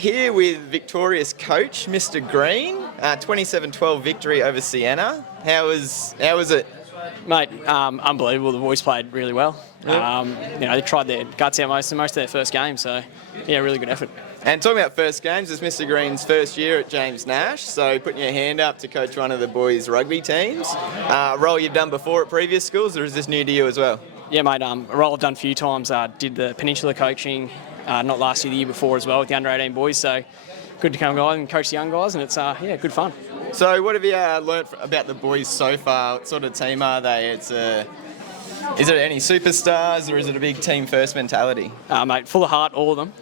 here with victorious coach, Mr. Green, 27-12 victory over Sienna. How was it? Mate, unbelievable. The boys played really well. They tried their guts out most of their first game, so yeah, really good effort. And talking about first games, it's Mr. Green's first year at James Nash, so putting your hand up to coach one of the boys' rugby teams. A role you've done before at previous schools, or is this new to you as well? Yeah, mate, a role I've done a few times. Did the Peninsula coaching, not last year, the year before as well, with the under-18 boys, so good to come guys and coach the young guys, and it's good fun. So what have you learnt about the boys so far? What sort of team are they? Is it any superstars, or is it a big team first mentality? Mate, full of heart, all of them.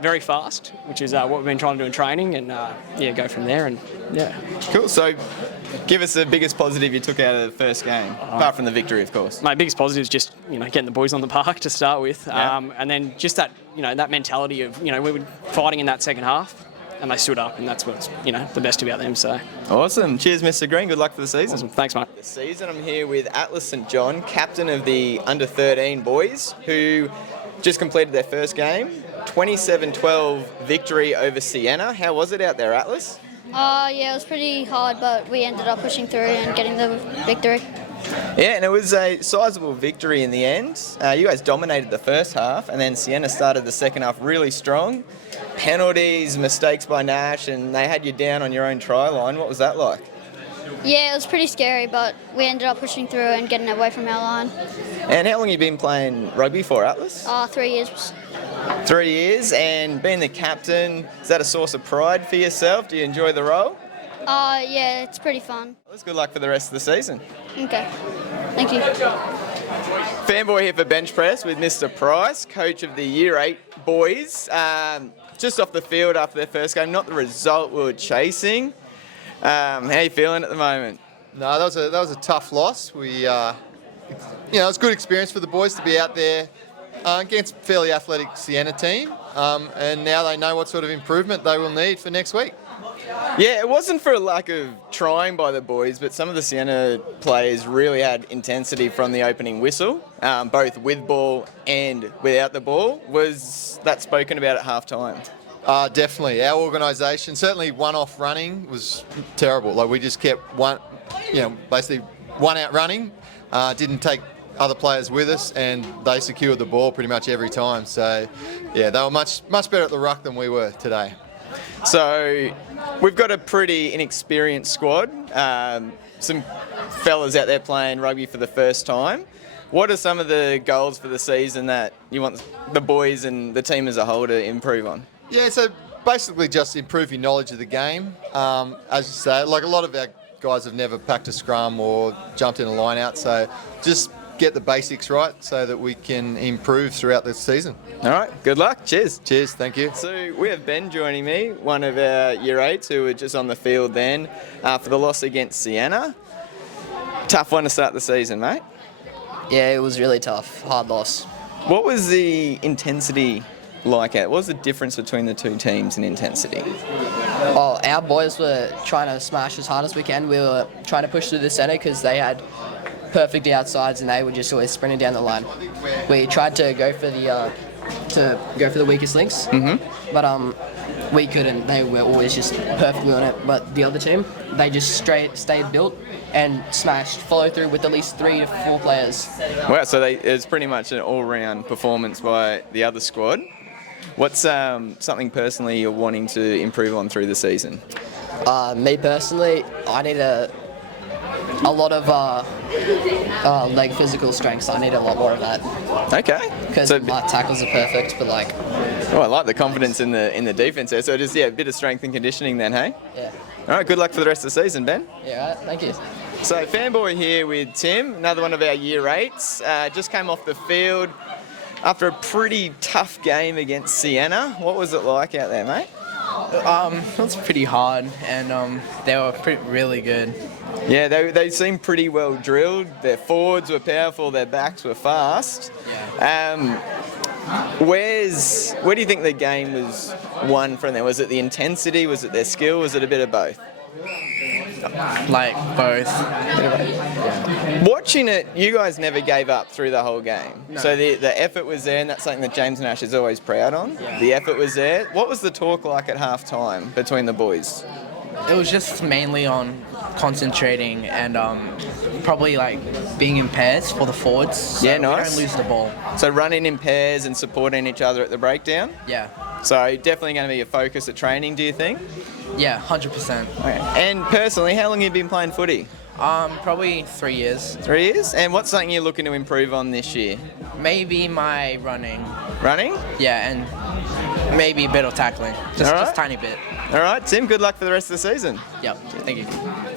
Very fast, which is what we've been trying to do in training, and go from there. And yeah. Cool. So, give us the biggest positive you took out of the first game, apart from the victory, of course. My biggest positive is just getting the boys on the park to start with, and then just that that mentality of we were fighting in that second half. And they stood up, and that's what's the best about them. So awesome! Cheers, Mr. Green. Good luck for the season. Awesome. Thanks, mate. This season, I'm here with Atlas St John, captain of the under-13 boys, who just completed their first game, 27-12 victory over Sienna. How was it out there, Atlas? Yeah, it was pretty hard, but we ended up pushing through and getting the victory. Yeah, and it was a sizable victory in the end. You guys dominated the first half, and then Sienna started the second half really strong. Penalties, mistakes by Nash, and they had you down on your own try line. What was that like? Yeah, it was pretty scary, but we ended up pushing through and getting away from our line. And how long have you been playing rugby for, Atlas? 3 years. 3 years, and being the captain, is that a source of pride for yourself? Do you enjoy the role? Yeah, it's pretty fun. Well, good luck for the rest of the season. Okay, thank you. Fanboy here for Bench Press with Mr. Price, coach of the Year 8 boys. Just off the field after their first game, not the result we were chasing. How are you feeling at the moment? No, that was a tough loss. It was a good experience for the boys to be out there against a fairly athletic Sienna team, and now they know what sort of improvement they will need for next week. Yeah, it wasn't for a lack of trying by the boys, but some of the Sienna players really had intensity from the opening whistle, both with ball and without the ball. Was that spoken about at half-time? Definitely. Our organisation, certainly one-off running was terrible. Like we just kept basically one out running, didn't take other players with us, and they secured the ball pretty much every time. So, yeah, they were much better at the ruck than we were today. So we've got a pretty inexperienced squad, some fellas out there playing rugby for the first time. What are some of the goals for the season that you want the boys and the team as a whole to improve on? Yeah, so basically just improve your knowledge of the game. As you say, like a lot of our guys have never packed a scrum or jumped in a line out, so just get the basics right so that we can improve throughout the season. All right, good luck. Cheers. Cheers, thank you. So we have Ben joining me, one of our Year 8s who were just on the field then for the loss against Sienna. Tough one to start the season, mate. Yeah, it was really tough. Hard loss. What was the intensity like? What was the difference between the two teams in intensity? Oh, our boys were trying to smash as hard as we can. We were trying to push through the centre because they had perfect outsides and they were just always sprinting down the line. We tried to go for the weakest links, but we couldn't. They were always just perfectly on it. But the other team, they just stayed built and smashed, follow through with at least 3 to 4 players. Wow, so it's pretty much an all-round performance by the other squad. What's something personally you're wanting to improve on through the season? Me personally, I need a lot of leg physical strengths. I need a lot more of that. Okay. Because my tackles are perfect, but like. Oh, I like the confidence in the defence there. So just a bit of strength and conditioning then, hey? Yeah. All right. Good luck for the rest of the season, Ben. Yeah. Right, thank you. So Fanboy here with Tim, another one of our Year 8s. Just came off the field after a pretty tough game against Sienna. What was it like out there, mate? It was pretty hard, and they were really good. Yeah, they seemed pretty well drilled. Their forwards were powerful, their backs were fast. Yeah. Where do you think the game was won from there? Was it the intensity? Was it their skill? Was it a bit of both? Like both. What watching it, you guys never gave up through the whole game. No. So the effort was there, and that's something that James Nash is always proud on. Yeah. The effort was there. What was the talk like at half time between the boys? It was just mainly on concentrating and probably like being in pairs for the forwards. So Yeah, we nice. don't lose the ball. So running in pairs and supporting each other at the breakdown. Yeah. So definitely going to be a focus at training, do you think? Yeah, 100%. Okay. And personally, how long have you been playing footy? Probably 3 years. 3 years? And what's something you're looking to improve on this year? Maybe my running. Running? Yeah, and maybe a bit of tackling. Just All right. just tiny bit. All right, Tim, good luck for the rest of the season. Yep. Thank you.